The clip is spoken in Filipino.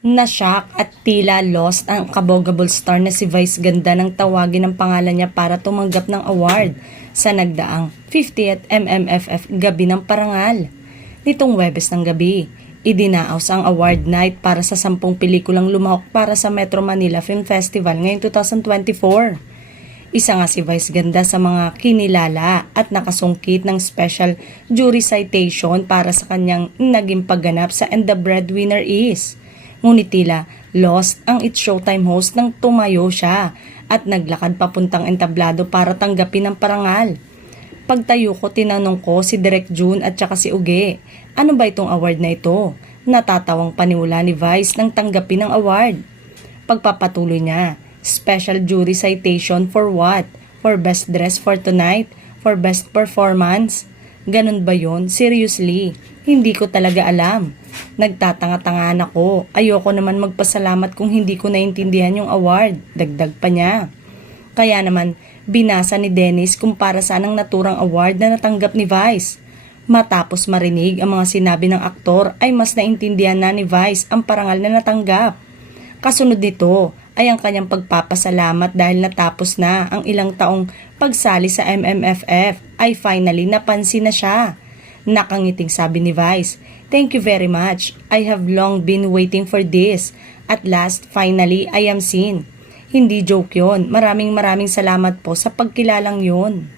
Nashock at tila lost ang kabogable star na si Vice Ganda nang tawagin ang pangalan niya para tumanggap ng award sa nagdaang 50th MMFF Gabi ng Parangal. Nitong Huwebes ng gabi, idinaos ang award night para sa 10 pelikulang lumahok para sa Metro Manila Film Festival ngayong 2024. Isa nga si Vice Ganda sa mga kinilala at nakasungkit ng special jury citation para sa kanyang naging pagganap sa And the Breadwinner Is. Ngunit tila lost ang It's Showtime host nang tumayo siya at naglakad papuntang entablado para tanggapin ang parangal. Pagtayo ko, tinanong ko si Direk June at saka si Uge, ano ba itong award na ito? Natatawang paniwala ni Vice nang tanggapin ang award. Pagpapatuloy niya, special jury citation for what? For best dress for tonight? For best performance? Ganun ba yon? Seriously, hindi ko talaga alam. Nagtatanga-tangaan ako. Ayoko naman magpasalamat kung hindi ko naintindihan yung award. Dagdag pa niya. Kaya naman, binasa ni Dennis kung para saan ang naturang award na natanggap ni Vice. Matapos marinig ang mga sinabi ng aktor ay mas naintindihan na ni Vice ang parangal na natanggap. Kasunod nito ay ang kanyang pagpapasalamat dahil natapos na ang ilang taong pagsali sa MMFF ay finally napansin na siya. Nakangiting sabi ni Vice, "Thank you very much. I have long been waiting for this. At last, finally, I am seen." Hindi joke yon. Maraming salamat po sa pagkilalang yon.